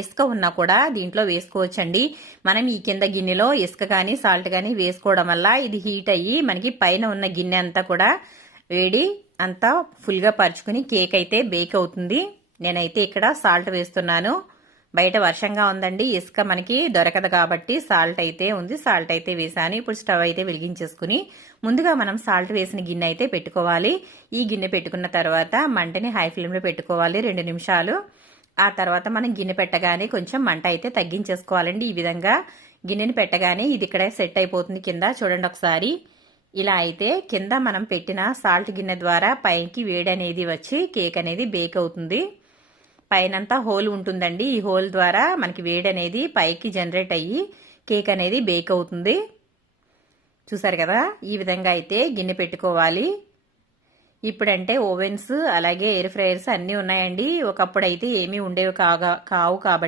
ఇసుక ఉన్నా కూడా దీంట్లో వేసుకోవచ్చండి. మనం ఈ కింద గిన్నెలో ఇసుక కానీ సాల్ట్ కానీ వేసుకోవడం వల్ల ఇది హీట్ అయ్యి మనకి పైన ఉన్న గిన్నె అంతా కూడా వేడి అంతా ఫుల్గా పరుచుకుని కేక్ అయితే బేక్ అవుతుంది. నేనైతే ఇక్కడ సాల్ట్ వేస్తున్నాను. బయట వర్షంగా ఉందండి, ఇసుక మనకి దొరకదు కాబట్టి సాల్ట్ అయితే ఉంది. సాల్ట్ అయితే వేసాను. ఇప్పుడు స్టవ్ అయితే వెలిగించేసుకుని ముందుగా మనం సాల్ట్ వేసిన గిన్నె అయితే పెట్టుకోవాలి. ఈ గిన్నె పెట్టుకున్న తర్వాత మంటని హై ఫ్లేమ్లో పెట్టుకోవాలి 2 నిమిషాలు. ఆ తర్వాత మనం గిన్నె పెట్టగానే కొంచెం మంట అయితే తగ్గించేసుకోవాలండి. ఈ విధంగా గిన్నెని పెట్టగానే ఇది ఇక్కడ సెట్ అయిపోతుంది కింద. చూడండి ఒకసారి. ఇలా అయితే కింద మనం పెట్టిన సాల్ట్ గిన్నె ద్వారా పైకి వేడి అనేది వచ్చి కేక్ అనేది బేక్ అవుతుంది. పైనంతా హోల్ ఉంటుందండి. ఈ హోల్ ద్వారా మనకి వేడి అనేది పైకి జనరేట్ అయ్యి కేక్ అనేది బేక్ అవుతుంది. చూసారు కదా, ఈ విధంగా అయితే గిన్నె పెట్టుకోవాలి. ఇప్పుడంటే ఓవెన్స్ అలాగే ఎయిర్ ఫ్రైయర్స్ అన్నీ ఉన్నాయండి. ఒకప్పుడు అయితే ఏమీ ఉండేవి కావు కాబట్టి